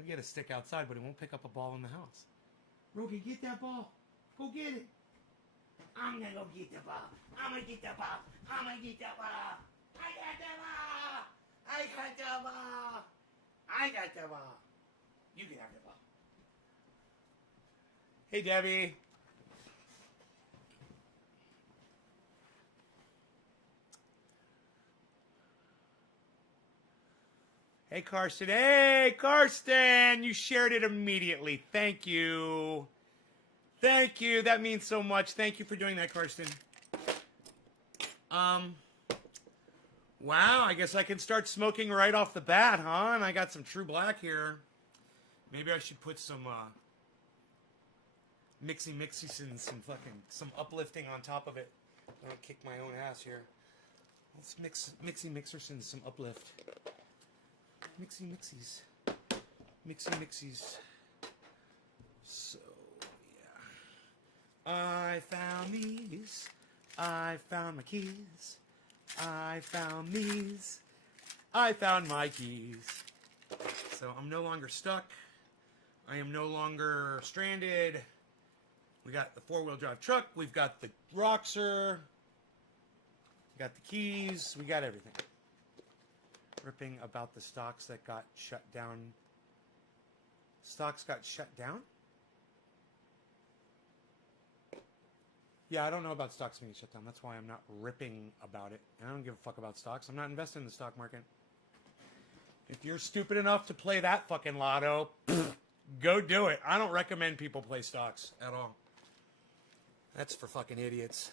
He'll get a stick outside, but he won't pick up a ball in the house. Roky, get that ball. Go get it. I'm gonna go get the ball. I'm gonna get the ball. I'm gonna get the ball. I got the ball. I got the ball. I got the ball. You can have the ball. Hey, Debbie. Hey, Karsten. Hey, Karsten. You shared it immediately. Thank you. Thank you. That means so much. Thank you for doing that, Karsten. Wow, I guess I can start smoking right off the bat, huh? And I got some True Black here. Maybe I should put some mixy and some uplifting on top of it. I don't kick my own ass here. Let's mixers and some uplift. Mixies. So, yeah. I found these. I found my keys. I found these. I found my keys. So I'm no longer stuck. I am no longer stranded. We got the four-wheel drive truck. We've got the Roxer. We got the keys. We got everything. Ripping about the stocks that got shut down. Stocks got shut down? Yeah, I don't know about stocks being shut down. That's why I'm not ripping about it. I don't give a fuck about stocks. I'm not investing in the stock market. If you're stupid enough to play that fucking lotto, go do it. I don't recommend people play stocks at all. That's for fucking idiots.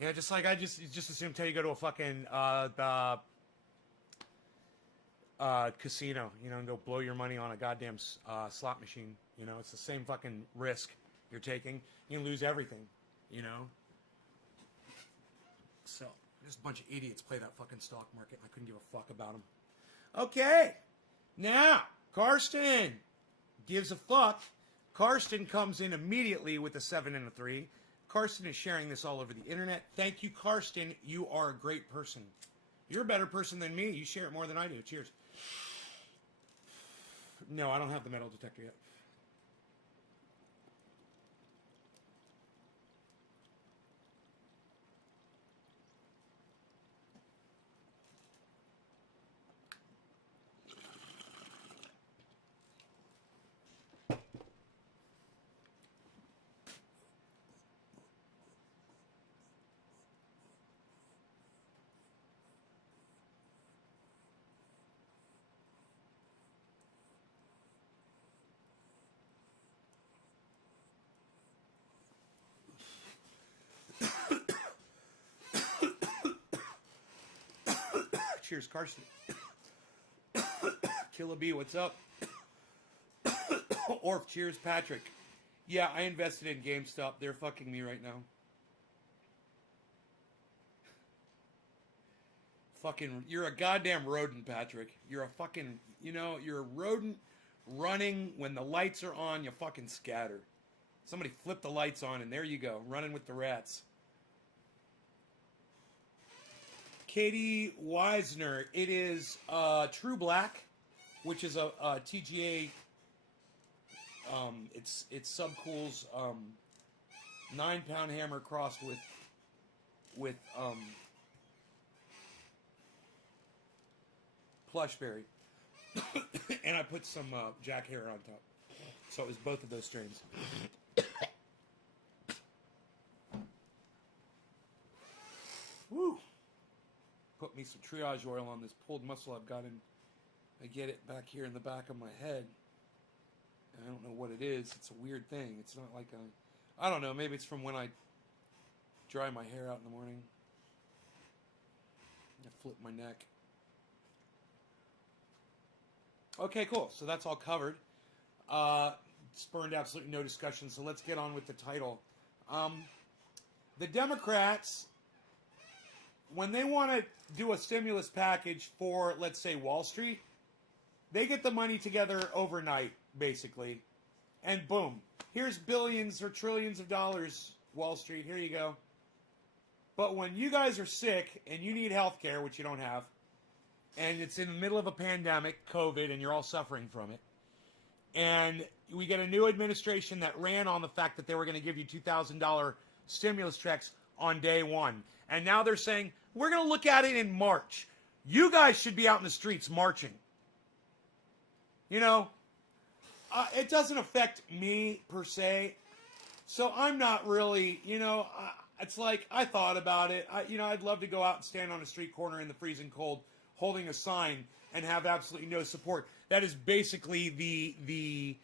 Yeah, just like I just assume tell you go to a fucking casino, you know, and go blow your money on a goddamn slot machine. You know, it's the same fucking risk you're taking. You can lose everything, you know. So, just a bunch of idiots play that fucking stock market. I couldn't give a fuck about them. Okay, now, Karsten gives a fuck. Karsten comes in immediately with a 7 and a 3. Karsten is sharing this all over the internet. Thank you, Karsten. You are a great person. You're a better person than me. You share it more than I do. Cheers. No, I don't have the metal detector yet. Cheers, Karsten. Killa B, what's up? Orf, cheers, Patrick. Yeah, I invested in GameStop. They're fucking me right now. Fucking, you're a goddamn rodent, Patrick. You're a fucking, you know, you're a rodent running when the lights are on, you fucking scatter. Somebody flip the lights on and there you go, running with the rats. Katie Weisner, it is True Black, which is a TGA. It's Subcool's 9-pound hammer crossed with Plushberry, and I put some Jack Hare on top, so it was both of those strains. Woo! Put me some triage oil on this pulled muscle I've got in. I get it back here in the back of my head. I don't know what it is. It's a weird thing. It's not like I don't know. Maybe it's from when I dry my hair out in the morning. I flip my neck. Okay, cool. So that's all covered. Spurned absolutely no discussion. So let's get on with the title. The Democrats, when they want to do a stimulus package for, let's say, Wall Street, they get the money together overnight, basically. And boom, here's billions or trillions of dollars, Wall Street, here you go. But when you guys are sick and you need health care, which you don't have, and it's in the middle of a pandemic, COVID, and you're all suffering from it. And we get a new administration that ran on the fact that they were going to give you $2,000 stimulus checks on day one. And now they're saying, we're going to look at it in March. You guys should be out in the streets marching. You know, it doesn't affect me per se. So I'm not really, you know, it's like I thought about it. I'd love to go out and stand on a street corner in the freezing cold holding a sign and have absolutely no support. That is basically the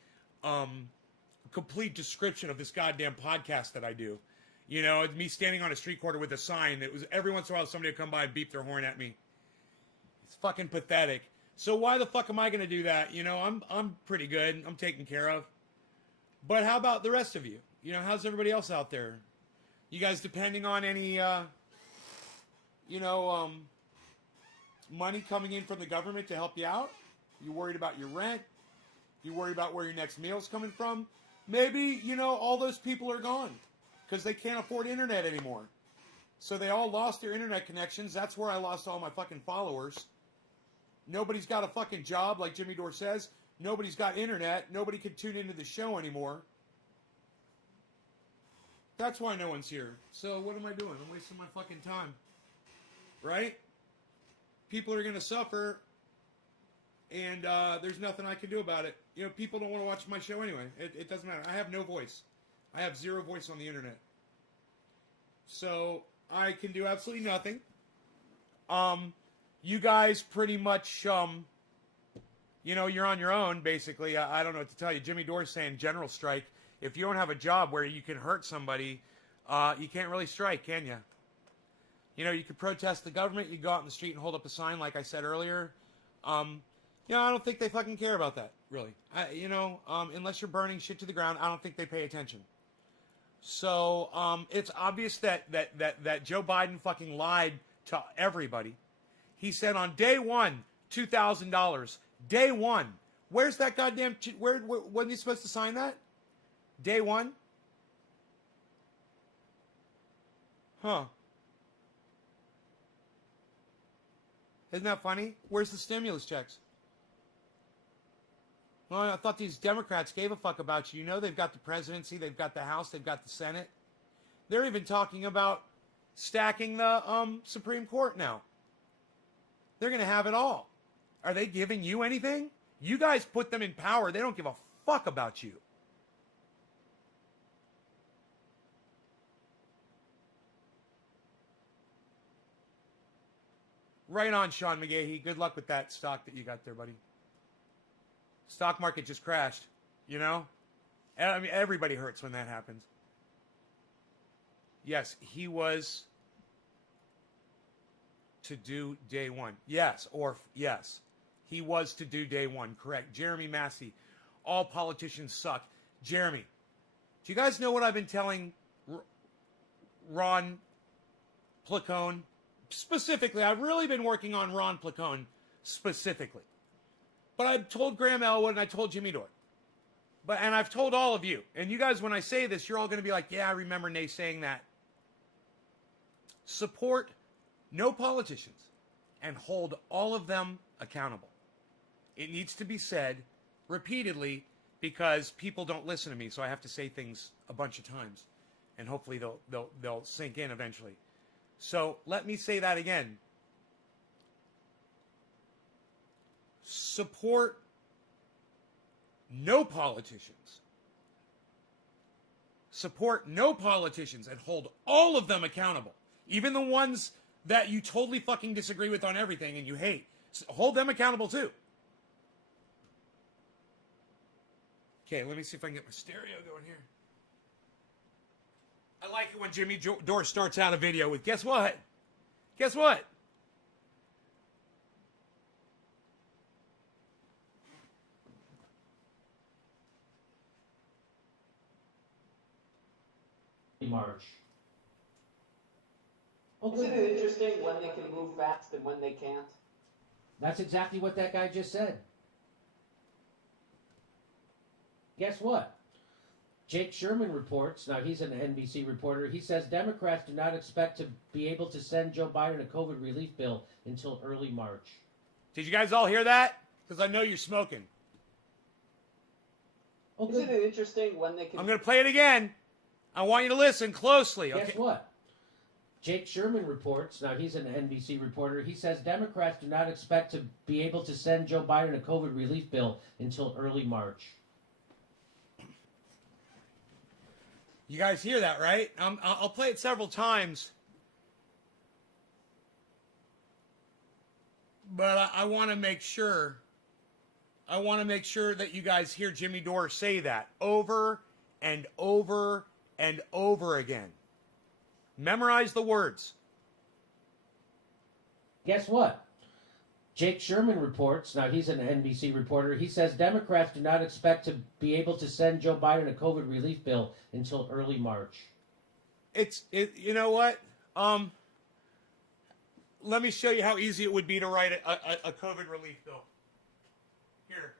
complete description of this goddamn podcast that I do. You know, it's me standing on a street corner with a sign that was every once in a while somebody would come by and beep their horn at me. It's fucking pathetic. So why the fuck am I going to do that? You know, I'm pretty good. I'm taken care of. But how about the rest of you? You know, how's everybody else out there? You guys depending on any, money coming in from the government to help you out? You worried about your rent? You worried about where your next meal's coming from? Maybe, you know, all those people are gone because they can't afford internet anymore. So they all lost their internet connections. That's where I lost all my fucking followers. Nobody's got a fucking job, like Jimmy Dore says. Nobody's got internet. Nobody can tune into the show anymore. That's why no one's here. So what am I doing? I'm wasting my fucking time. Right? People are going to suffer, and there's nothing I can do about it. You know, people don't want to watch my show anyway. It doesn't matter. I have no voice. I have zero voice on the internet. So I can do absolutely nothing. You guys pretty much, you know, you're on your own, basically. I don't know what to tell you. Jimmy Dore's saying general strike. If you don't have a job where you can hurt somebody, you can't really strike, can you? You know, you could protest the government. You go out in the street and hold up a sign, like I said earlier. You know, I don't think they fucking care about that, really. Unless you're burning shit to the ground, I don't think they pay attention. So it's obvious that Joe Biden fucking lied to everybody. He said on day one, $2,000. Day one. Where's that goddamn... Where wasn't he supposed to sign that? Day one? Huh. Isn't that funny? Where's the stimulus checks? Well, I thought these Democrats gave a fuck about you. You know they've got the presidency, they've got the House, they've got the Senate. They're even talking about stacking the Supreme Court now. They're going to have it all. Are they giving you anything? You guys put them in power. They don't give a fuck about you. Right on, Sean McGahee. Good luck with that stock that you got there, buddy. Stock market just crashed, you know? I mean, everybody hurts when that happens. Yes, he was to do day one. Yes, he was to do day one. Correct. Jeremy Massey. All politicians suck. Jeremy, do you guys know what I've been telling Ron Placone? Specifically, I've really been working on Ron Placone specifically. But I've told Graham Elwood and I told Jimmy Dore. And I've told all of you. And you guys, when I say this, you're all going to be like, yeah, I remember Nate saying that. Support no politicians and hold all of them accountable. It needs to be said repeatedly because people don't listen to me, so I have to say things a bunch of times. And hopefully they'll sink in eventually. So let me say that again. Support no politicians. Support no politicians and hold all of them accountable. Even the ones that you totally fucking disagree with on everything and you hate. Hold them accountable too. Okay, let me see if I can get my stereo going here. I like it when Jimmy Dore starts out a video with, guess what? Guess what? March. Isn't it interesting when they can move fast and when they can't? That's exactly what that guy just said. Guess what? Jake Sherman reports, now he's an NBC reporter, he says Democrats do not expect to be able to send Joe Biden a COVID relief bill until early March. Did you guys all hear that? Because I know you're smoking. Oh, Isn't good. it interesting when they can? I'm going to play it again. I want you to listen closely. Guess Okay. what? Jake Sherman reports, now he's an NBC reporter, he says Democrats do not expect to be able to send Joe Biden a COVID relief bill until early March. You guys hear that, right? I'll play it several times. But I want to make sure. I want to make sure that you guys hear Jimmy Dore say that over and over and over again. Memorize the words. Guess what? Jake Sherman reports, now he's an NBC reporter, he says Democrats do not expect to be able to send Joe Biden a COVID relief bill until early March. You know what? Let me show you how easy it would be to write a COVID relief bill. Here.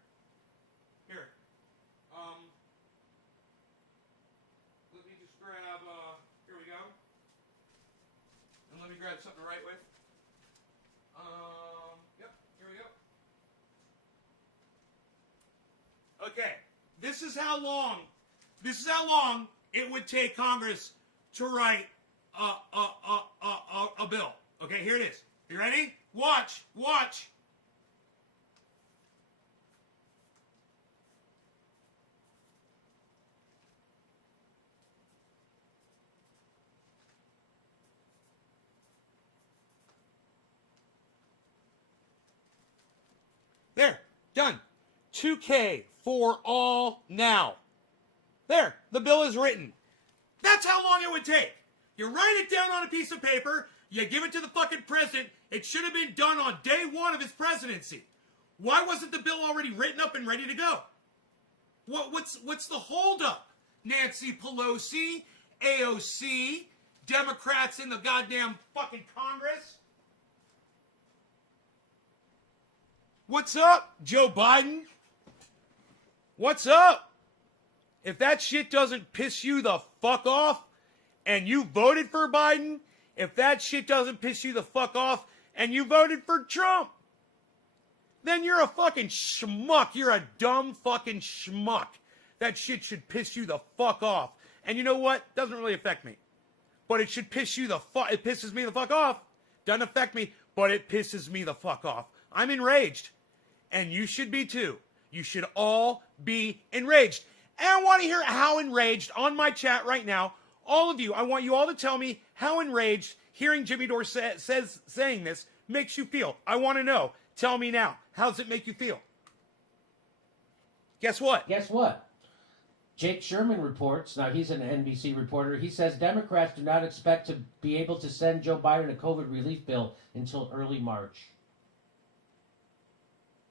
Let me just grab, here we go. And let me grab something to write with. Yep, here we go. Okay, this is how long it would take Congress to write a bill. Okay, here it is. You ready? Watch. There, done. 2K for all now. There, the bill is written. That's how long it would take. You write it down on a piece of paper, you give it to the fucking president. It should have been done on day one of his presidency. Why wasn't the bill already written up and ready to go? What's the holdup? Nancy Pelosi, AOC, Democrats in the goddamn fucking Congress? What's up, Joe Biden? What's up? If that shit doesn't piss you the fuck off and you voted for Biden, if that shit doesn't piss you the fuck off and you voted for Trump, then you're a fucking schmuck. You're a dumb fucking schmuck. That shit should piss you the fuck off. And you know what? Doesn't really affect me. But it should piss you the fuck. It pisses me the fuck off. Doesn't affect me, but it pisses me the fuck off. I'm enraged. And you should be too. You should all be enraged. And I want to hear how enraged on my chat right now. All of you, I want you all to tell me how enraged hearing Jimmy Dore saying this makes you feel. I want to know. Tell me now. How does it make you feel? Guess what? Guess what? Jake Sherman reports, now he's an NBC reporter, he says Democrats do not expect to be able to send Joe Biden a COVID relief bill until early March.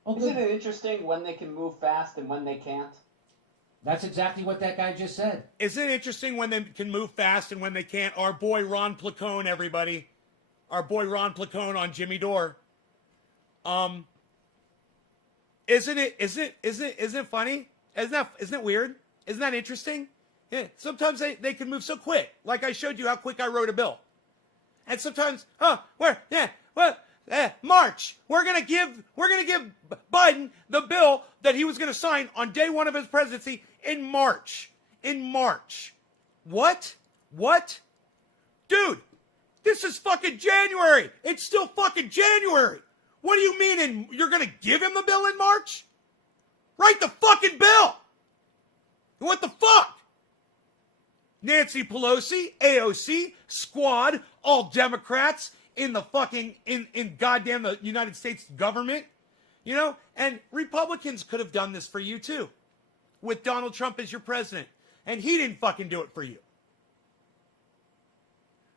Oh, Isn't good. it interesting when they can move fast and when they can't? That's exactly what that guy just said. Isn't it interesting when they can move fast and when they can't? Our boy Ron Placone, everybody. Our boy Ron Placone on Jimmy Dore. Isn't it funny? Isn't it weird? Isn't that interesting? Yeah. Sometimes they can move so quick. Like I showed you how quick I wrote a bill. And sometimes, March. We're gonna give Biden the bill that he was gonna sign on day one of his presidency in March. What? Dude, this is fucking January. It's still fucking January. What do you mean you're gonna give him the bill in March? Write the fucking bill. What the fuck? Nancy Pelosi, AOC, squad, all Democrats in the fucking, in goddamn the United States government, you know? And Republicans could have done this for you too, with Donald Trump as your president. And he didn't fucking do it for you.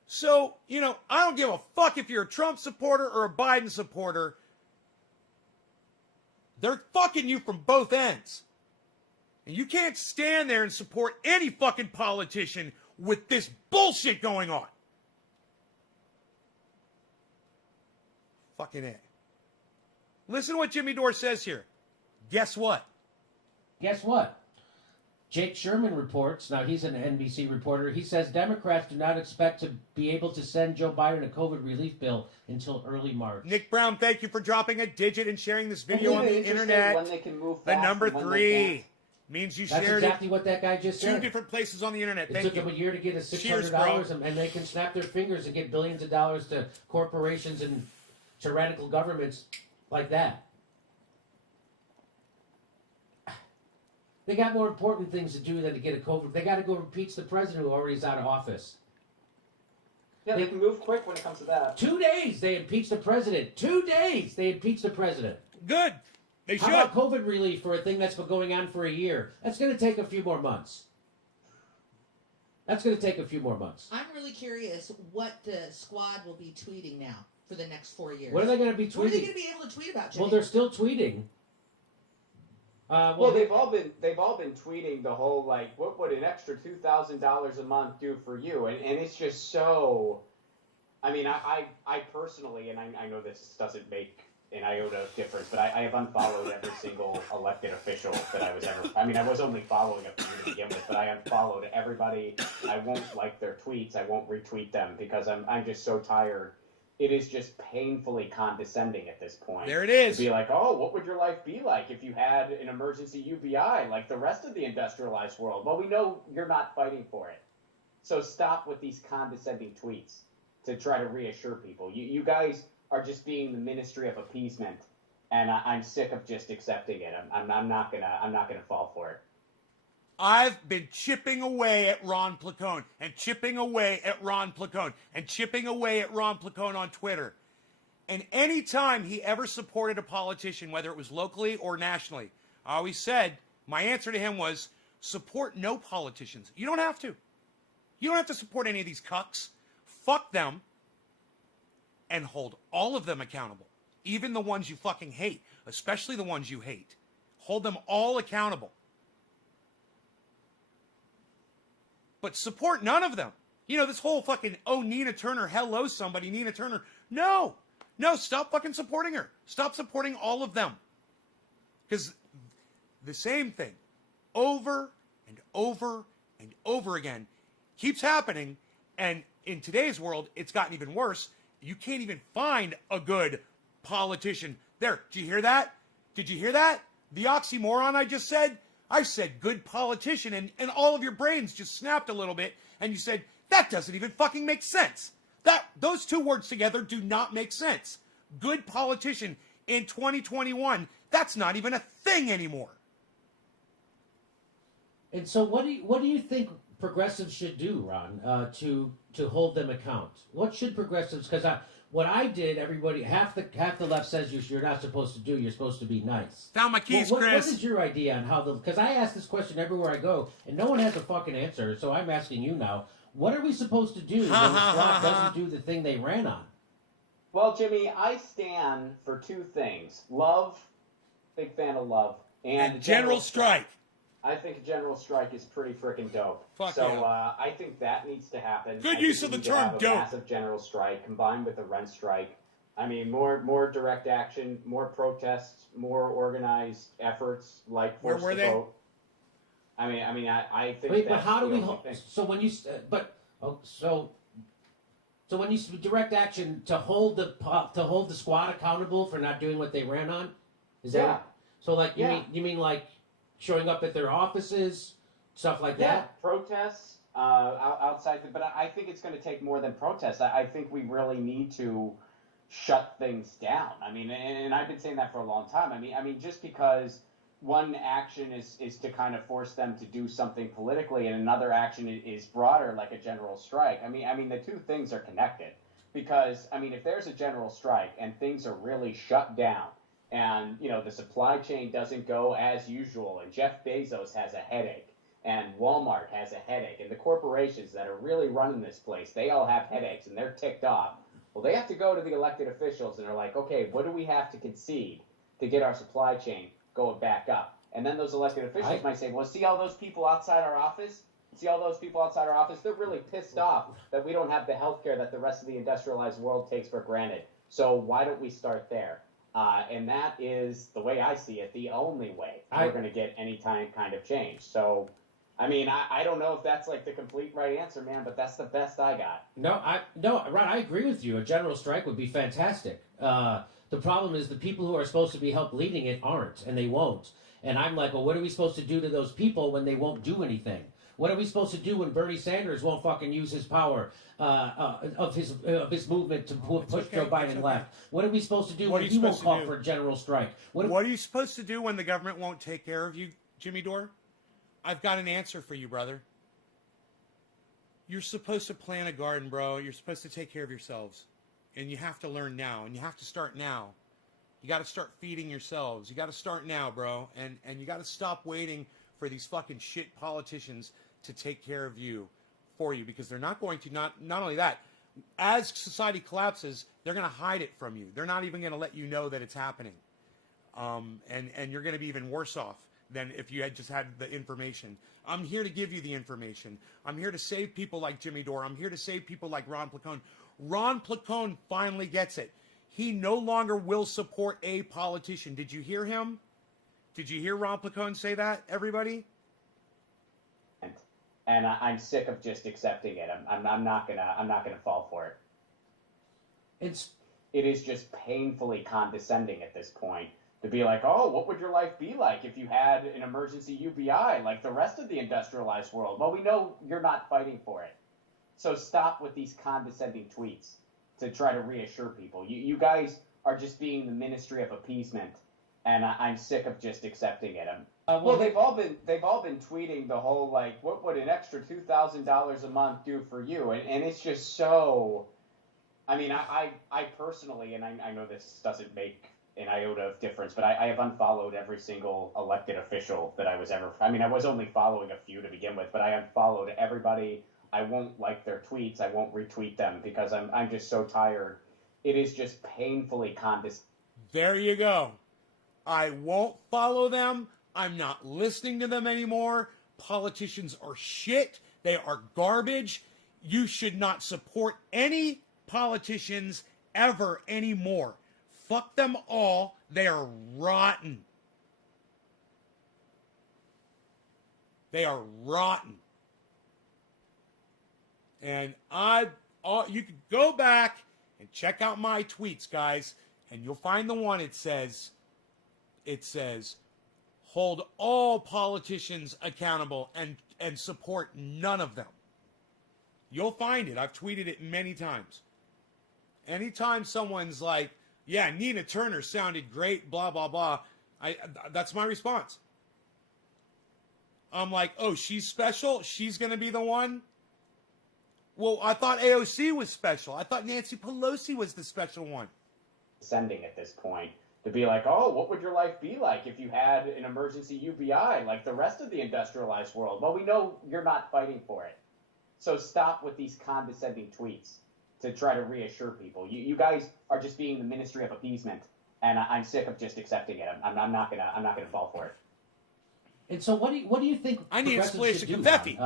So, you know, I don't give a fuck if you're a Trump supporter or a Biden supporter. They're fucking you from both ends. And you can't stand there and support any fucking politician with this bullshit going on. Fucking A. Listen to what Jimmy Dore says here. Guess what? Guess what? Jake Sherman reports, now he's an NBC reporter, he says Democrats do not expect to be able to send Joe Biden a COVID relief bill until early March. Nick Brown, thank you for dropping a digit and sharing this video on the Interesting internet. when they can move The fast number and when they 3 can't. means you That's shared exactly it what that guy just said. 2 different places on the internet. It Thank took you. them a year to get a Cheers, $600, and they can snap their fingers and get billions of dollars to corporations and tyrannical governments like that. They got more important things to do than to get a COVID. They got to go impeach the president who already is out of office. Yeah, they can move quick when it comes to that. 2 days they impeached the president. 2 days they impeached the president. Good. They How should. about COVID relief for a thing that's been going on for a year? That's going to take a few more months. That's going to take a few more months. I'm really curious what the squad will be tweeting now for the next 4 years. What are they going to be tweeting? What are they going to be able to tweet about, Jimmy? Well, they're still tweeting. Well, they've all been tweeting the whole like, what would an extra $2,000 a month do for you? And it's just so. I mean, I personally, and I know this doesn't make an iota of difference, but I have unfollowed every single elected official that I was ever. I mean, I was only following a few to begin with, but I unfollowed everybody. I won't like their tweets. I won't retweet them because I'm just so tired. It is just painfully condescending at this point. There it is. To be like, oh, what would your life be like if you had an emergency UBI like the rest of the industrialized world? Well, we know you're not fighting for it. So stop with these condescending tweets to try to reassure people. You guys are just being the ministry of appeasement, and I'm sick of just accepting it. I'm not gonna fall for it. I've been chipping away at Ron Placone and chipping away at Ron Placone and chipping away at Ron Placone on Twitter. And any time he ever supported a politician, whether it was locally or nationally, I always said, my answer to him was, support no politicians. You don't have to. You don't have to support any of these cucks. Fuck them and hold all of them accountable. Even the ones you fucking hate, especially the ones you hate. Hold them all accountable. But support none of them. You know, this whole fucking, oh, Nina Turner, hello somebody, Nina Turner. No, stop fucking supporting her. Stop supporting all of them. Because the same thing, over and over and over again, keeps happening. And in today's world, it's gotten even worse. You can't even find a good politician. There, did you hear that? Did you hear that? The oxymoron I just said? I said good politician, and all of your brains just snapped a little bit, and you said, that doesn't even fucking make sense. Those two words together do not make sense. Good politician in 2021, that's not even a thing anymore. And so what do you think progressives should do, Ron, to hold them account? What should progressives, because what I did, everybody, half the left says you're not supposed to do, you're supposed to be nice. Found my keys, What Chris. is your idea on how because I ask this question everywhere I go, and no one has a fucking answer, so I'm asking you now. What are we supposed to do when the squad doesn't do the thing they ran on? Well, Jimmy, I stand for two things. Love, big fan of love. And General Strike. I think a general strike is pretty freaking dope. Fuck so yeah. I think that needs to happen. Good I use think of we the need to term have a dope. massive general strike combined with a rent strike. I mean, more direct action, more protests, more organized efforts like Where force were to they? vote. I think. Wait, but that's how do the we? only thing. So when you so when you direct action to hold the squad accountable for not doing what they ran on, is Yeah. that so? Like Yeah. you mean like showing up at their offices, stuff like Yeah, that? protests outside. But I think it's going to take more than protests. I think we really need to shut things down. I mean, and I've been saying that for a long time. I mean, just because one action is to kind of force them to do something politically, and another action is broader, like a general strike. I mean, the two things are connected. Because if there's a general strike and things are really shut down, and the supply chain doesn't go as usual, and Jeff Bezos has a headache, and Walmart has a headache, and the corporations that are really running this place, they all have headaches and they're ticked off. Well, they have to go to the elected officials and they're like, okay, what do we have to concede to get our supply chain going back up? And then those elected officials might say, well, see all those people outside our office? See all those people outside our office? They're really pissed off that we don't have the healthcare that the rest of the industrialized world takes for granted. So why don't we start there? And that is, the way I see it, the only way we're going to get any kind of change. So I mean, I don't know if that's like the complete right answer, man, but that's the best I got. No, Ron, I agree with you. A general strike would be fantastic. The problem is the people who are supposed to be help leading it aren't, and they won't. And I'm like, well, what are we supposed to do to those people when they won't do anything? What are we supposed to do when Bernie Sanders won't fucking use his power of his movement to push Joe Biden left? What are we supposed to do when he won't call for a general strike? What are you supposed to do when the government won't take care of you, Jimmy Dore? I've got an answer for you, brother. You're supposed to plant a garden, bro. You're supposed to take care of yourselves. And you have to learn now. And you have to start now. You got to start feeding yourselves. You got to start now, bro. And you got to stop waiting for these fucking shit politicians to take care of you, for you. Because they're not going to. Not only that, as society collapses, they're going to hide it from you. They're not even going to let you know that it's happening. And you're going to be even worse off than if you had just had the information. I'm here to give you the information. I'm here to save people like Jimmy Dore. I'm here to save people like Ron Placone. Ron Placone finally gets it. He no longer will support a politician. Did you hear him? Did you hear Ron Placone say that, everybody? And I'm sick of just accepting it. I'm not gonna fall for it. It is just painfully condescending at this point. To be like, oh, what would your life be like if you had an emergency UBI like the rest of the industrialized world? Well, we know you're not fighting for it. So stop with these condescending tweets to try to reassure people. You guys are just being the ministry of appeasement, and I'm sick of just accepting it. Well, they've all been tweeting the whole, like, what would an extra $2,000 a month do for you? And it's just so... I mean, I personally, and I know this doesn't make an iota of difference, but I have unfollowed every single elected official that I was ever... I mean, I was only following a few to begin with, but I unfollowed everybody. I won't like their tweets. I won't retweet them because I'm just so tired. It is just painfully condescending. There you go. I won't follow them. I'm not listening to them anymore. Politicians are shit. They are garbage. You should not support any politicians ever anymore. Fuck them all. They are rotten. They are rotten. And you can go back and check out my tweets, guys, and you'll find the one it says, hold all politicians accountable and support none of them. You'll find it. I've tweeted it many times. Anytime someone's like, yeah, Nina Turner sounded great, blah, blah, blah, that's my response. I'm like, oh, she's special? She's going to be the one? Well, I thought AOC was special. I thought Nancy Pelosi was the special one. Sending at this point to be like, oh, what would your life be like if you had an emergency UBI like the rest of the industrialized world? Well, we know you're not fighting for it. So stop with these condescending tweets to try to reassure people. You guys are just being the ministry of appeasement, and I'm sick of just accepting it. I'm not gonna fall for it. And so, what do you think I need a progressives splash should of do confetti.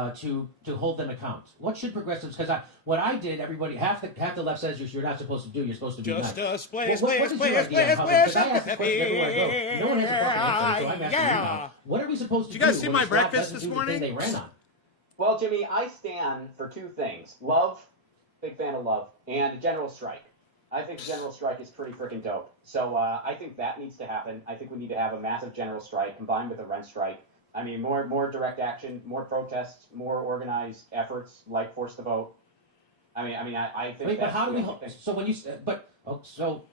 To hold them account? What should progressives? Because what I did, everybody half the left says you're not supposed to do. You're supposed to be Just nice. a splash, What splash, is your splash, idea on splash, how- because I ask the question everywhere I go. No one has a fucking answer, so I'm asking you now. What are we supposed to Did do? you guys see when my the squad breakfast doesn't this do the morning? thing they ran on? Well, Jimmy, I stand for two things. Love, big fan of love, and a general strike. I think the general strike is pretty freaking dope. So I think that needs to happen. I think we need to have a massive general strike combined with a rent strike. I mean, more direct action, more protests, more organized efforts like Force the Vote. I think. Wait, but how do we? think. So when you so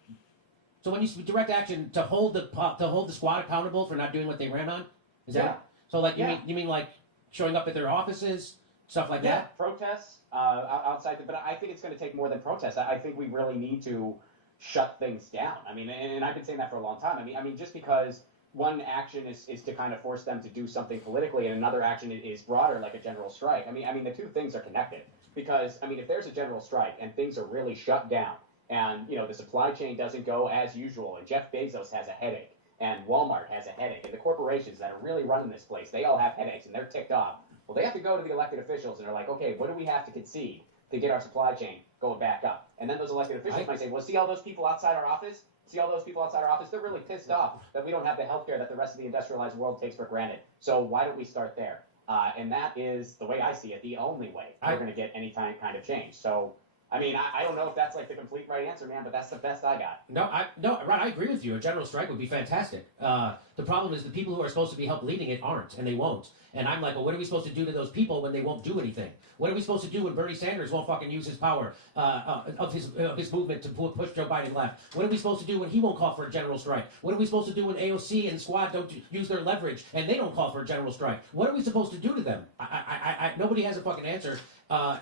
when you direct action to hold the squad accountable for not doing what they ran on, is Yeah. that so? Like Yeah. you mean like showing up at their offices, stuff like Yeah, that? protests outside. But I think it's going to take more than protests. I think we really need to shut things down. I mean, and I've been saying that for a long time. I mean, just because one action is to kind of force them to do something politically, and another action is broader, like a general strike. I mean, the two things are connected. Because I mean, if there's a general strike and things are really shut down, and the supply chain doesn't go as usual, and Jeff Bezos has a headache, and Walmart has a headache, and the corporations that are really running this place, they all have headaches and they're ticked off. Well, they have to go to the elected officials and they're like, okay, what do we have to concede to get our supply chain going back up? And then those elected officials might say, well, see all those people outside our office? See all those people outside our office? They're really pissed off that we don't have the healthcare that the rest of the industrialized world takes for granted. So why don't we start there? And that is, the way I see it, the only way we're going to get any kind of change. So, I mean, I don't know if that's like the complete right answer, man, but that's the best I got. No, Ron, I agree with you. A general strike would be fantastic. The problem is the people who are supposed to be help leading it aren't, and they won't. And I'm like, well, what are we supposed to do to those people when they won't do anything? What are we supposed to do when Bernie Sanders won't fucking use his power of his movement to push Joe Biden left? What are we supposed to do when he won't call for a general strike? What are we supposed to do when AOC and Squad don't use their leverage and they don't call for a general strike? What are we supposed to do to them? Nobody has a fucking answer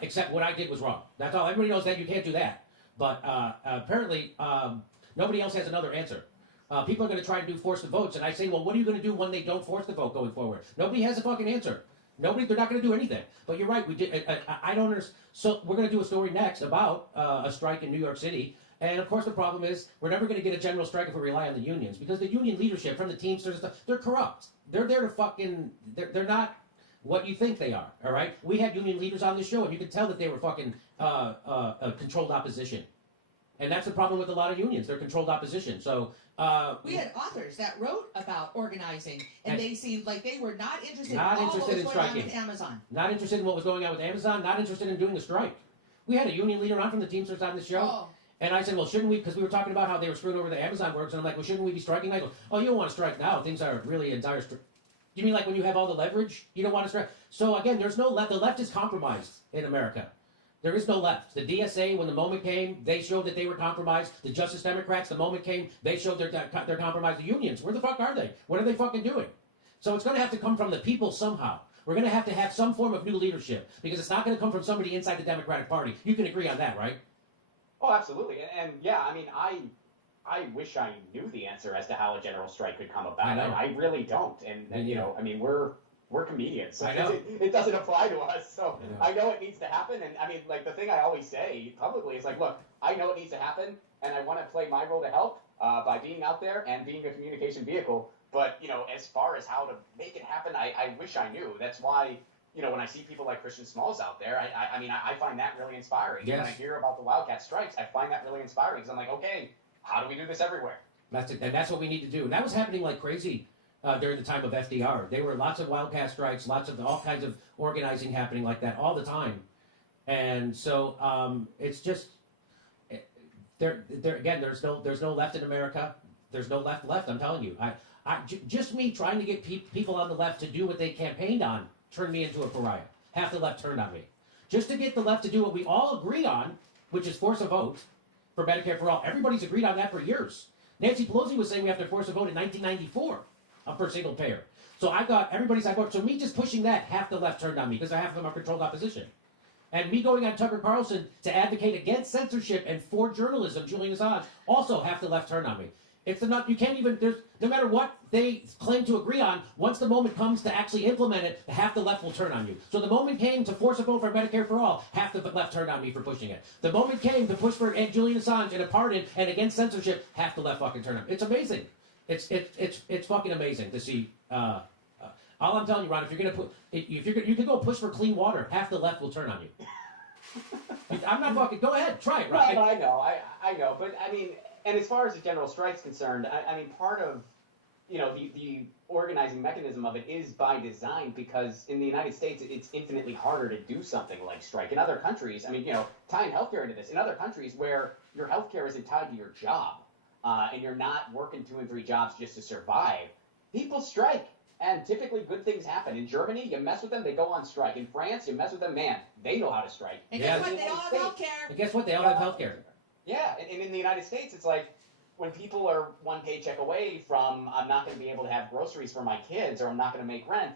except what I did was wrong. That's all. Everybody knows that you can't do that. But apparently, nobody else has another answer. People are going to try and force the votes, and I say, well, what are you going to do when they don't force the vote going forward? Nobody has a fucking answer. They're not going to do anything. But you're right. We did. I don't understand. So we're going to do a story next about a strike in New York City. And of course, the problem is we're never going to get a general strike if we rely on the unions, because the union leadership from the Teamsters and stuff, they're corrupt. They're there to fucking. They're not what you think they are. All right. We had union leaders on the show, and you could tell that they were fucking controlled opposition. And that's the problem with a lot of unions. They're controlled opposition. So we had authors that wrote about organizing, and they seemed like they were not interested Not in all interested what was in going striking. on with Amazon. Not interested in what was going on with Amazon. Not interested in doing a strike. We had a union leader on from the Teamsters on the show. Oh. And I said, well, shouldn't we, because we were talking about how they were screwing over the Amazon workers, and I'm like, well, shouldn't we be striking? I go, oh, you don't want to strike now. Things are really in dire strike. You mean like when you have all the leverage, you don't want to strike? So again, there's no left. The left is compromised in America. There is no left. The DSA, when the moment came, they showed that they were compromised. The Justice Democrats, the moment came, they showed they're compromised. The unions, where the fuck are they? What are they fucking doing? So it's going to have to come from the people somehow. We're going to have some form of new leadership, because it's not going to come from somebody inside the Democratic Party. You can agree on that, right? Oh, absolutely. And yeah, I mean, I wish I knew the answer as to how a general strike could come about. I know. I really don't. And you know, I mean, we're comedians. So I know. It doesn't apply to us. So I know it needs to happen. And I mean, like, the thing I always say publicly is like, look, I know it needs to happen, and I want to play my role to help by being out there and being a communication vehicle. But, you know, as far as how to make it happen, I wish I knew. That's why, you know, when I see people like Christian Smalls out there, I mean, I find that really inspiring. Yes. When I hear about the Wildcat strikes, I find that really inspiring, because I'm like, okay, how do we do this everywhere? And that's what we need to do. And that was happening like crazy during the time of FDR. There were lots of wildcat strikes, lots of all kinds of organizing happening like that all the time. And so it's just there again. There's no left in America. There's no left. I'm telling you. Just me trying to get people on the left to do what they campaigned on turned me into a pariah. Half the left turned on me. Just to get the left to do what we all agree on, which is force a vote for Medicare for all. Everybody's agreed on that for years. Nancy Pelosi was saying we have to force a vote in 1994 for single payer. So I got everybody's on board. So me just pushing that, half the left turned on me, because half of them are controlled opposition. And me going on Tucker Carlson to advocate against censorship and for journalism, Julian Assange, also half the left turned on me. It's you can't even, no matter what they claim to agree on, once the moment comes to actually implement it, half the left will turn on you. So the moment came to force a vote for Medicare for all, half the left turned on me for pushing it. The moment came to push for Julian Assange and a pardon and against censorship, half the left fucking turned on me. It's amazing. It's fucking amazing to see. All I'm telling you, Ron, if you could go push for clean water, half the left will turn on you. I'm not fucking. Go ahead, try it, Ron. No, I know, but I mean. And as far as the general strike's concerned, I mean, part of, you know, the organizing mechanism of it is by design, because in the United States, it's infinitely harder to do something like strike. In other countries, I mean, you know, tying healthcare into this, in other countries where your healthcare isn't tied to your job, and you're not working 2 and 3 jobs just to survive, people strike. And typically good things happen. In Germany, you mess with them, they go on strike. In France, you mess with them, man, they know how to strike. And guess what? They all have healthcare. And guess what? They all have healthcare. Yeah, and in the United States, it's like when people are one paycheck away from, I'm not going to be able to have groceries for my kids, or I'm not going to make rent,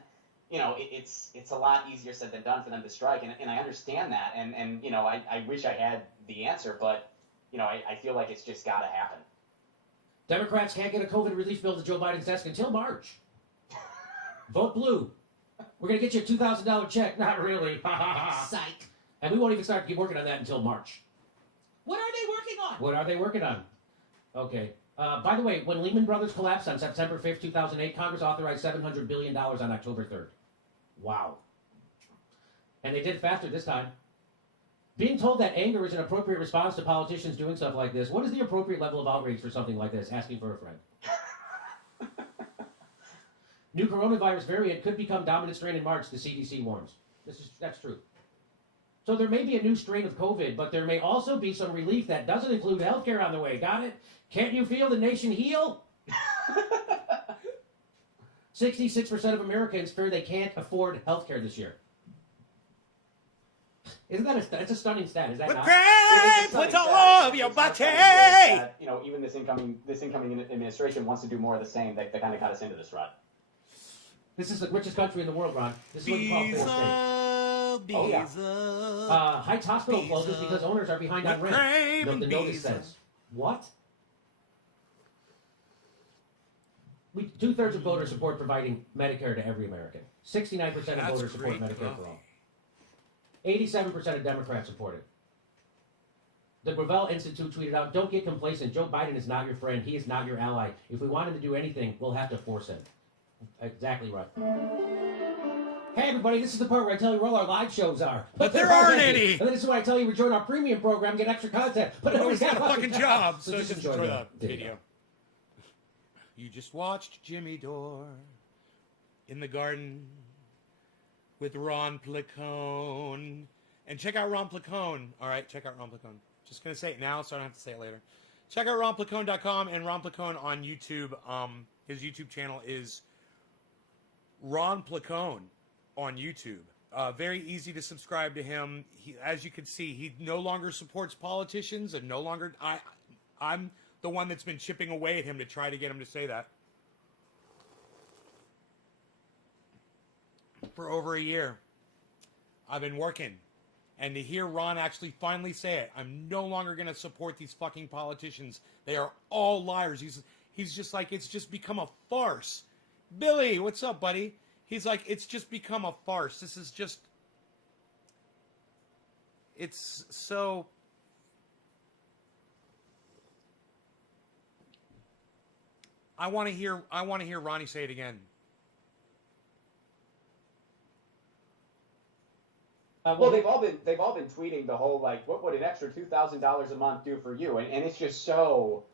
you know, it's a lot easier said than done for them to strike, and I understand that, and you know, I wish I had the answer, but, you know, I feel like it's just got to happen. Democrats can't get a COVID relief bill to Joe Biden's desk until March. Vote blue. We're going to get you a $2,000 check. Not really. Psych. And we won't even start working on that until March. What are they working on? What are they working on? Okay. By the way, when Lehman Brothers collapsed on September 5th, 2008, Congress authorized $700 billion on October 3rd. Wow. And they did it faster this time. Being told that anger is an appropriate response to politicians doing stuff like this, what is the appropriate level of outrage for something like this? Asking for a friend. New coronavirus variant could become dominant strain in March, the CDC warns. That's true. So there may be a new strain of COVID, but there may also be some relief that doesn't include healthcare on the way. Got it? Can't you feel the nation heal? 66% of Americans fear they can't afford healthcare this year. Isn't that's a stunning stat? Is that not? Put all over your body. You know, even this incoming administration wants to do more of the same. They kind of got us into this rut. This is the richest country in the world, Ron. This is what you call failed state. Oh, yeah. Heights Hospital closes because owners are behind on rent. The notice says. What? 2/3 of voters support providing Medicare to every American. 69% of voters support Medicare for all. 87% of Democrats support it. The Gravel Institute tweeted out, "Don't get complacent. Joe Biden is not your friend. He is not your ally. If we want him to do anything, we'll have to force him." Exactly right. Hey everybody, this is the part where I tell you where all our live shows are. But there aren't any. And this is why I tell you we join our premium program, get extra content. But nobody's got a fucking job, so just enjoy the video. You just watched Jimmy Dore in the garden with Ron Placone. And check out Ron Placone. All right, check out Ron Placone. Just going to say it now so I don't have to say it later. Check out ronplacone.com and Ron Placone on YouTube. His YouTube channel is Ron Placone on YouTube. Very easy to subscribe to him. As you can see, he no longer supports politicians and no longer... I'm the one that's been chipping away at him to try to get him to say that. For over a year, I've been working. And to hear Ron actually finally say it, I'm no longer going to support these fucking politicians. They are all liars. He's just like, it's just become a farce. Billy, what's up, buddy? He's like, it's just become a farce. This is just... It's so... I want to hear Ronnie say it again. Well, they've all been tweeting the whole like, what would an extra $2,000 a month do for you? And it's just so.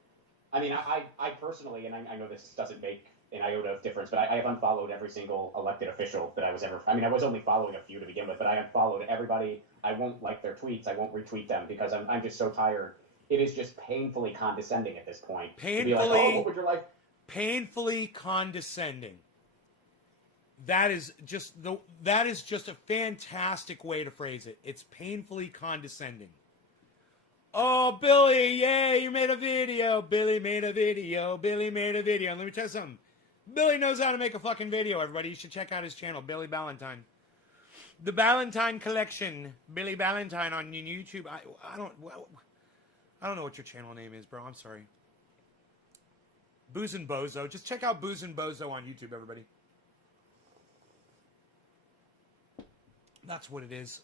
I mean, I personally, and I know this doesn't make an iota of difference, but I have unfollowed every single elected official that I was ever. I mean, I was only following a few to begin with, but I unfollowed everybody. I won't like their tweets. I won't retweet them because I'm just so tired. It is just painfully condescending at this point. Painfully. To be like, oh, what would your life? Painfully condescending. That is just a fantastic way to phrase it. It's painfully condescending. Oh, Billy, yay, you made a video. Billy made a video. Billy made a video. And let me tell you something. Billy knows how to make a fucking video, everybody. You should check out his channel, Billy Ballantyne. The Ballantyne Collection. Billy Ballantyne on YouTube. I don't know what your channel name is, bro. I'm sorry. Booze and Bozo. Just check out Booze and Bozo on YouTube, everybody. That's what it is.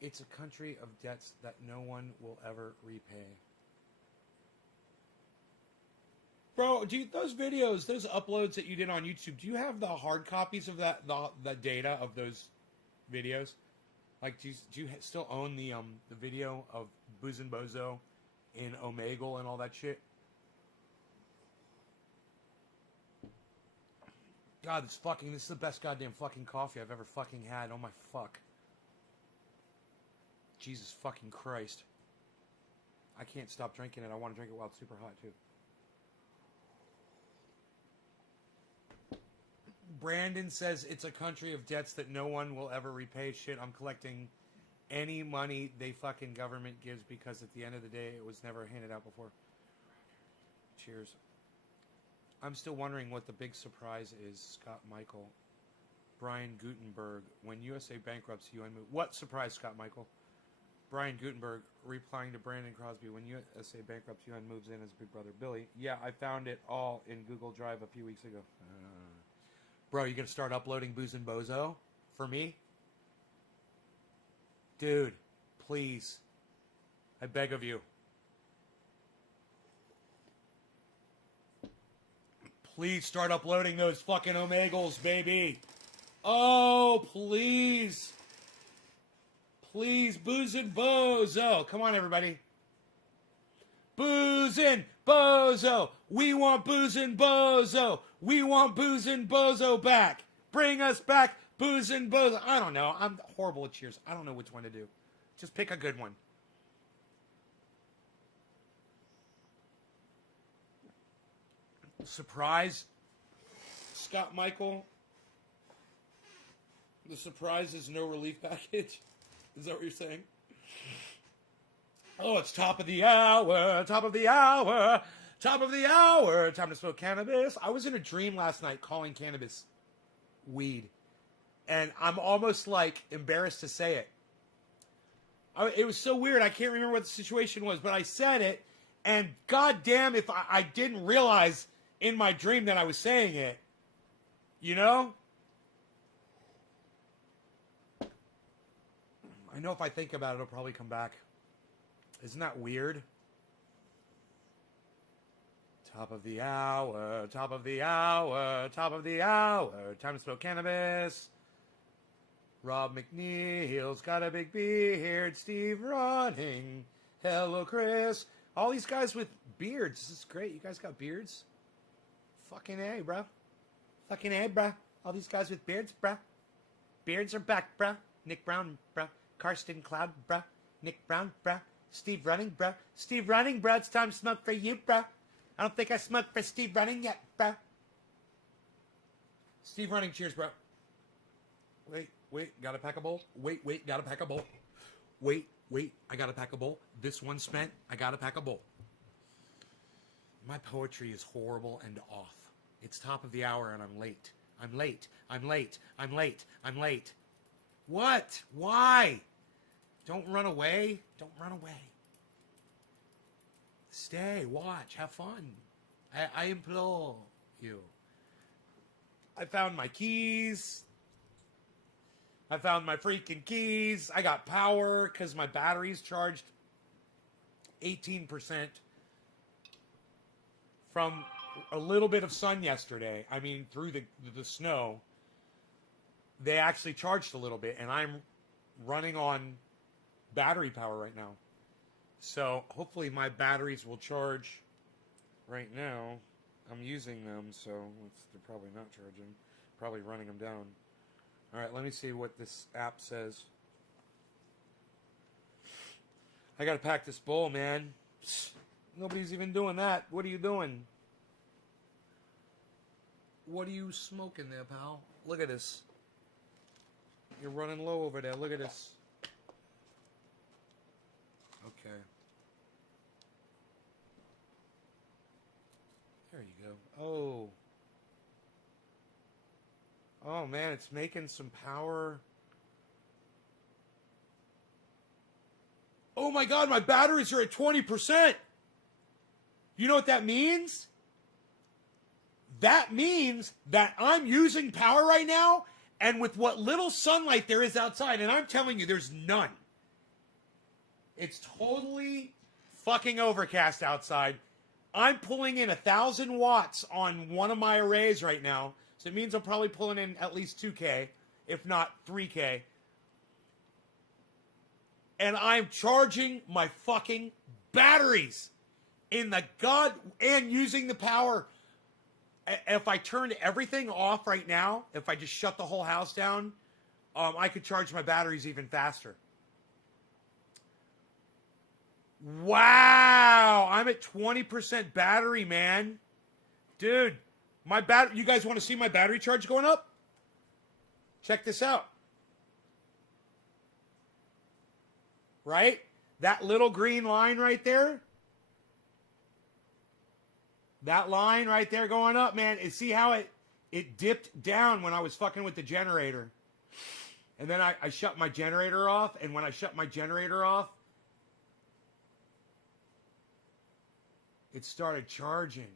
It's a country of debts that no one will ever repay. Bro, those videos, those uploads that you did on YouTube, do you have the hard copies of that, the data of those videos? Like, do you still own the video of Booze and Bozo in Omegle and all that shit? God, this is the best goddamn fucking coffee I've ever fucking had. Oh my fuck. Jesus fucking Christ. I can't stop drinking it. I want to drink it while it's super hot too. Brandon says it's a country of debts that no one will ever repay. Shit, I'm collecting any money they fucking government gives because at the end of the day it was never handed out before. Cheers. I'm still wondering what the big surprise is, Scott Michael. Brian Gutenberg. When USA bankrupts, UN move. What surprise, Scott Michael? Brian Gutenberg replying to Brandon Crosby. When USA bankrupts, UN moves in as Big Brother Billy. Yeah, I found it all in Google Drive a few weeks ago. Bro, you gonna start uploading Booze and Bozo for me? Dude, please. I beg of you. Please start uploading those fucking Omegles, baby. Oh, please. Please, Booze and Bozo. Come on, everybody. Boozin' Bozo. We want Boozin' Bozo. We want Boozin' Bozo back. Bring us back Boozin' Bozo. I don't know. I'm horrible at cheers. I don't know which one to do. Just pick a good one. Surprise, Scott Michael. The surprise is no relief package. Is that what you're saying? Oh, it's top of the hour, top of the hour, top of the hour. Time to smoke cannabis. I was in a dream last night calling cannabis weed. And I'm almost like embarrassed to say it. It was so weird. I can't remember what the situation was, but I said it. And goddamn if I didn't realize in my dream that I was saying it. You know? I know if I think about it, it'll probably come back. Isn't that weird? Top of the hour, top of the hour, top of the hour. Time to smoke cannabis. Rob McNeil's got a big beard. Steve Running. Hello, Chris. All these guys with beards. This is great. You guys got beards? Fucking A, bro. Fucking A, bro. All these guys with beards, bro. Beards are back, bro. Nick Brown, bro. Karsten Cloud, bro. Nick Brown, bro. Steve Running, bro. Steve Running, bro. It's time to smoke for you, bro. I don't think I smoked for Steve Running yet, bro. Steve Running, cheers, bro. Wait, gotta pack a bowl. Wait, gotta pack a bowl. Wait, I gotta pack a bowl. This one's spent. I gotta pack a bowl. My poetry is horrible and off. It's top of the hour and I'm late. I'm late. What? Why? Don't run away. Don't run away. Stay, watch, have fun. I implore you. I found my keys. I found my freaking keys. I got power because my battery's charged 18% from a little bit of sun yesterday. I mean, through the snow. They actually charged a little bit, and I'm running on battery power right now. So hopefully my batteries will charge right now. I'm using them, so they're probably not charging. Probably running them down. All right, let me see what this app says. I got to pack this bowl, man. Nobody's even doing that. What are you doing? What are you smoking there, pal? Look at this. You're running low over there. Look at this. Okay. There you go. Oh. Oh, man, it's making some power. Oh, my God, my batteries are at 20%. You know what that means? That means that I'm using power right now, and with what little sunlight there is outside, and I'm telling you, there's none. It's totally fucking overcast outside. I'm pulling in 1,000 watts on one of my arrays right now. So it means I'm probably pulling in at least 2K, if not 3K. And I'm charging my fucking batteries in the god and using the power. If I turned everything off right now, if I just shut the whole house down, I could charge my batteries even faster. Wow, I'm at 20% battery, man. Dude, you guys want to see my battery charge going up? Check this out. Right? That little green line right there. That line right there going up, man. And see how it dipped down when I was fucking with the generator. And then I shut my generator off. And when I shut my generator off, it started charging.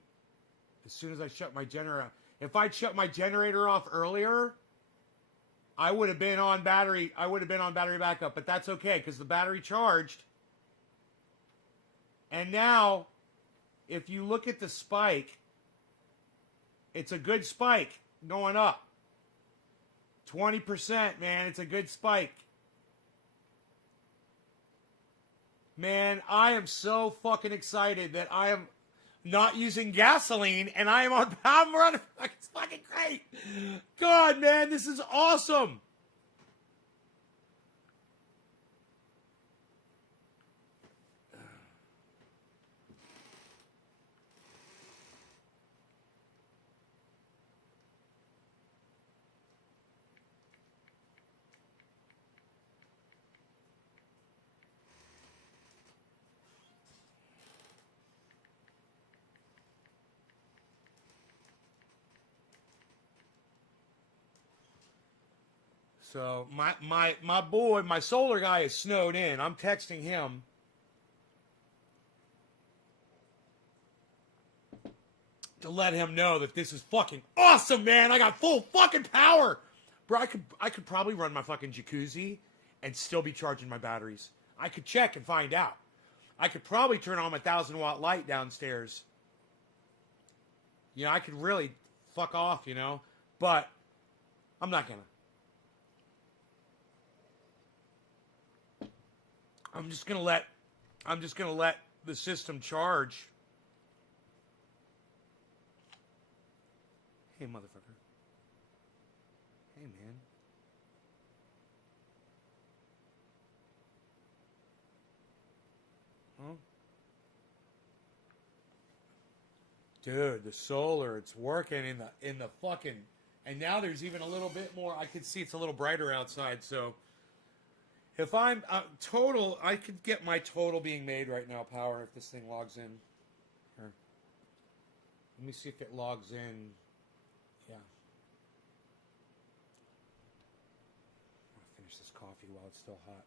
As soon as I shut my generator off. If I'd shut my generator off earlier, I would have been on battery. I would have been on battery backup. But that's okay because the battery charged. And now, if you look at the spike, it's a good spike going up. 20%, man. It's a good spike. Man, I am so fucking excited that I am not using gasoline and I am on I'm running. It's fucking great. God, man, this is awesome. So my boy, my solar guy is snowed in. I'm texting him. To let him know that this is fucking awesome, man. I got full fucking power. Bro, I could probably run my fucking jacuzzi and still be charging my batteries. I could check and find out. I could probably turn on my 1,000-watt light downstairs. You know, I could really fuck off, you know, but I'm not gonna. I'm just gonna let the system charge. Hey, motherfucker. Hey, man. Huh? Dude, the solar, it's working in the fucking, and now there's even a little bit more. I can see it's a little brighter outside, so if I'm total, I could get my total being made right now power if this thing logs in. Here. Let me see if it logs in. Yeah. I'll finish this coffee while it's still hot.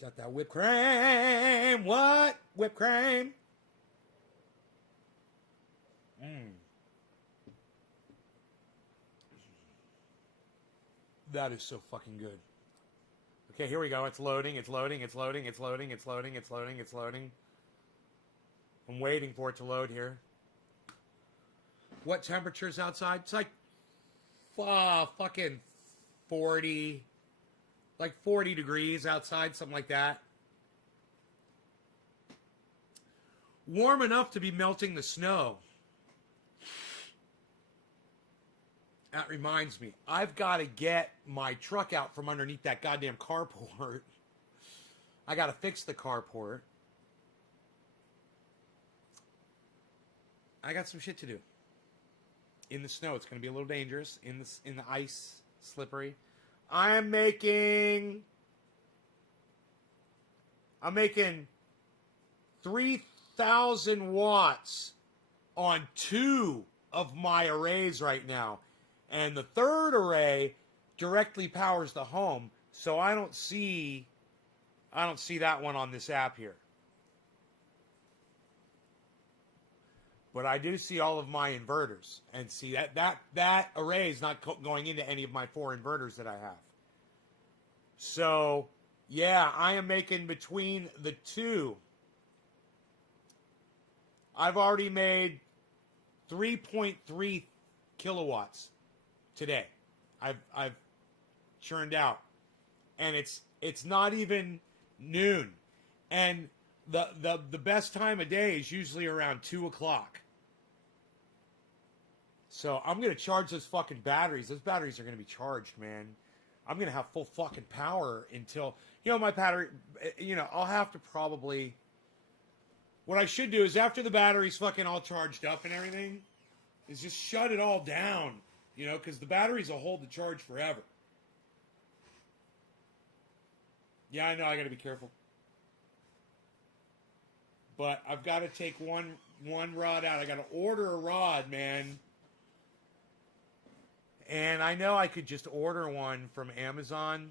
Got that whipped cream. What? Whipped cream. That is so fucking good. Okay, here we go. It's loading. It's loading. It's loading. It's loading. It's loading. It's loading. It's loading. I'm waiting for it to load here. What temperature's outside? It's like fucking 40, like 40 degrees outside, something like that. Warm enough to be melting the snow. That reminds me, I've got to get my truck out from underneath that goddamn carport. I got to fix the carport. I got some shit to do. In the snow, it's going to be a little dangerous. In the ice, slippery. I'm making 3,000 watts on 2 of my arrays right now. And the third array directly powers the home, so I don't see that one on this app here. But I do see all of my inverters, and see that array is not going into any of my 4 inverters that I have. So, yeah, I am making between the 2. I've already made 3.3 kilowatts today. I've churned out, and it's not even noon, and the best time of day is usually around 2 o'clock. So I'm gonna charge those fucking batteries. Those batteries are gonna be charged, man. I'm gonna have full fucking power until, you know, my battery. You know, I'll have to probably. What I should do is, after the battery's fucking all charged up and everything, is just shut it all down. You know, because the batteries will hold the charge forever. Yeah, I know, I gotta be careful. But I've got to take one rod out. I gotta order a rod, man. And I know I could just order one from Amazon.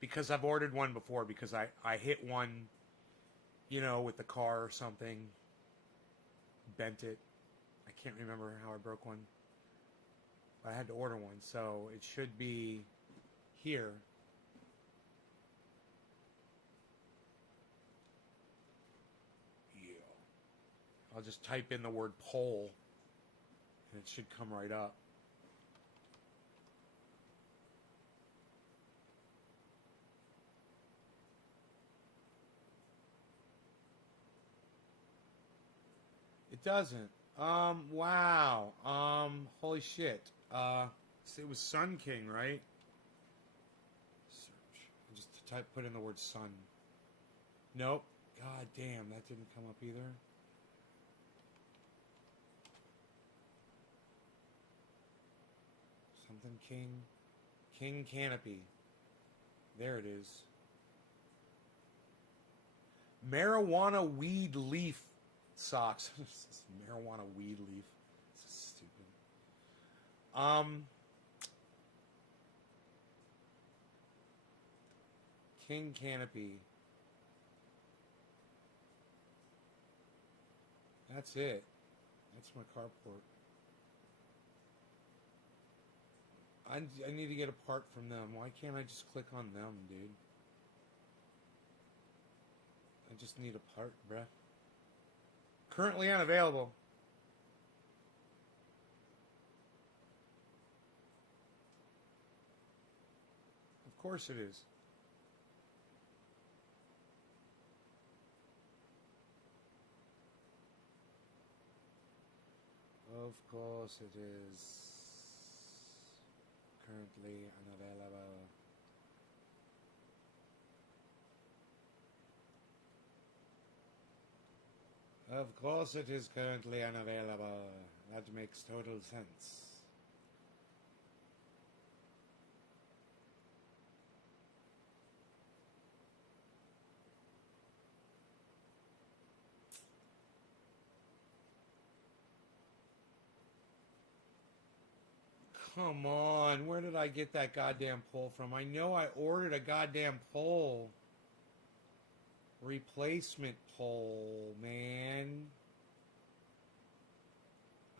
Because I've ordered one before, because I hit one, you know, with the car or something. Bent it. I can't remember how I broke one. But I had to order one, so it should be here. I'll just type in the word pole, and it should come right up. It doesn't. Wow. Holy shit. It was Sun King, right? Search. Just put in the word sun. Nope. God damn, that didn't come up either. Something King. King Canopy. There it is. Marijuana weed leaf socks. Marijuana weed leaf. This is stupid. King Canopy. That's it. That's my carport. I need to get a part from them. Why can't I just click on them, dude? I just need a part, bruh. Currently unavailable. Of course it is. Of course it is. Currently unavailable. Of course it is currently unavailable. That makes total sense. Come on, where did I get that goddamn pole from? I know I ordered a goddamn pole. Replacement pole, man.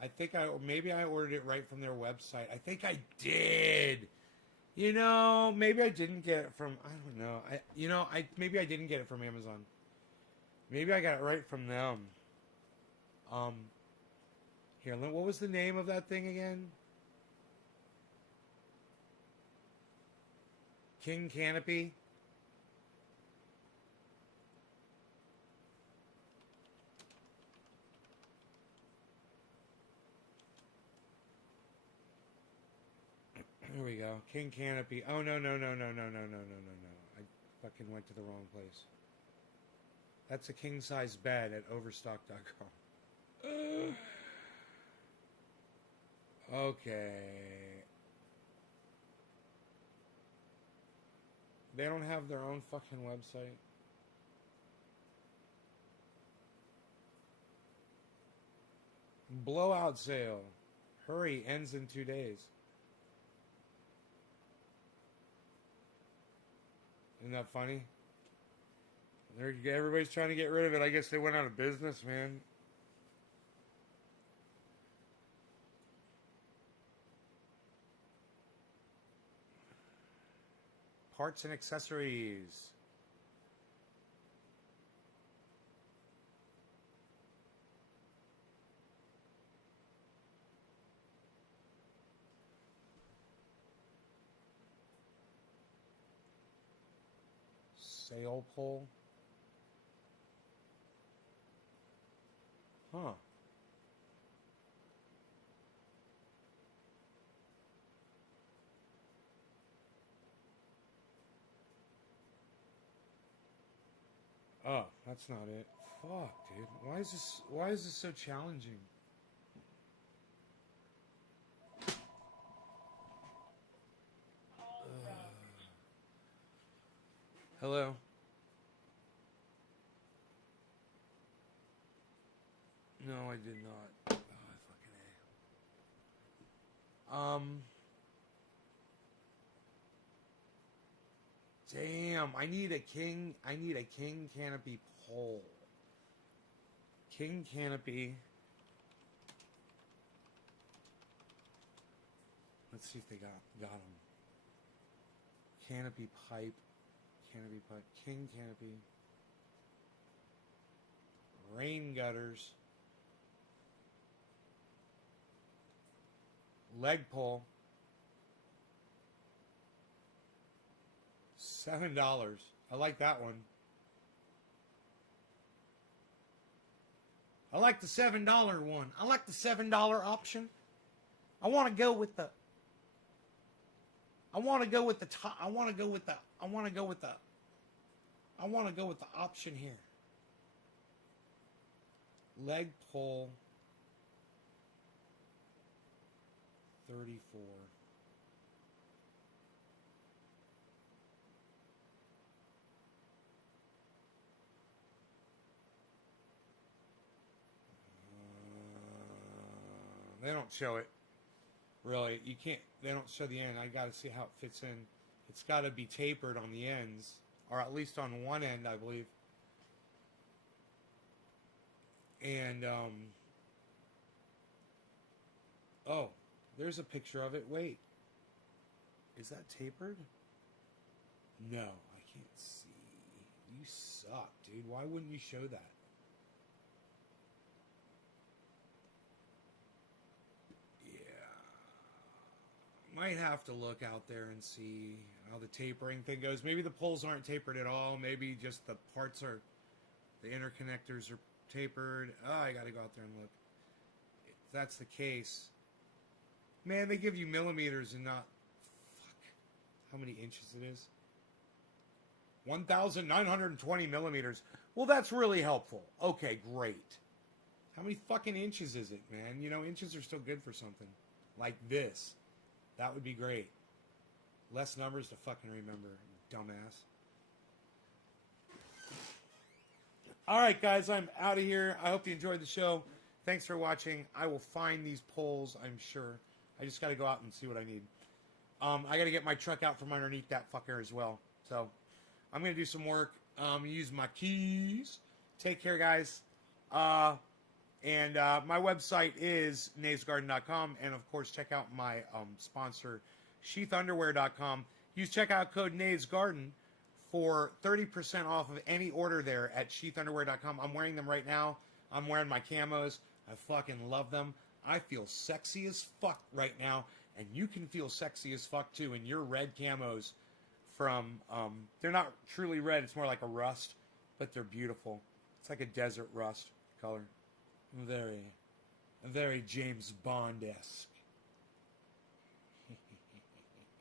I think maybe I ordered it right from their website. I think I did. You know, maybe I didn't get it from, I don't know. Maybe I didn't get it from Amazon. Maybe I got it right from them. Here, what was the name of that thing again? King Canopy. Here we go. King Canopy. Oh, no. I fucking went to the wrong place. That's a king size bed at overstock.com. Okay. They don't have their own fucking website. Blowout sale. Hurry, ends in 2 days. Isn't that funny? Everybody's trying to get rid of it. I guess they went out of business, man. Parts and accessories. Sail pole. Huh. Oh, that's not it. Fuck, dude. Why is this so challenging? Hello. No, I did not. Oh, fucking A. Damn, I need a king canopy pole. King canopy. Let's see if they got them. Canopy pipe. King canopy. Rain gutters. leg pull. $7. I like that one. I like the $7 one. I like the $7 option. I want to go with the top. I want to go with the option here. Leg pull 34. They don't show it. Really, you can't. They don't show the end. I got to see how it fits in. It's got to be tapered on the ends, or at least on one end, I believe. And oh, there's a picture of it. Wait, is that tapered? No, I can't see. You suck, dude. Why wouldn't you show that? Might have to look out there and see how the tapering thing goes. Maybe the poles aren't tapered at all. Maybe just the parts are, the interconnectors are tapered. Oh, I got to go out there and look. If that's the case, man, they give you millimeters and not, fuck, how many inches it is? 1,920 millimeters. Well, that's really helpful. Okay, great. How many fucking inches is it, man? You know, inches are still good for something like this. That would be great. Less numbers to fucking remember, dumbass. All right, guys, I'm out of here. I hope you enjoyed the show. Thanks for watching. I will find these poles, I'm sure. I just got to go out and see what I need. I got to get my truck out from underneath that fucker as well. So I'm going to do some work. Use my keys. Take care, guys. And my website is knavesgarden.com. And, of course, check out my sponsor, sheathunderwear.com. Use checkout code knavesgarden for 30% off of any order there at sheathunderwear.com. I'm wearing them right now. I'm wearing my camos. I fucking love them. I feel sexy as fuck right now. And you can feel sexy as fuck, too, in your red camos from, they're not truly red. It's more like a rust, but they're beautiful. It's like a desert rust color. Very James Bond-esque.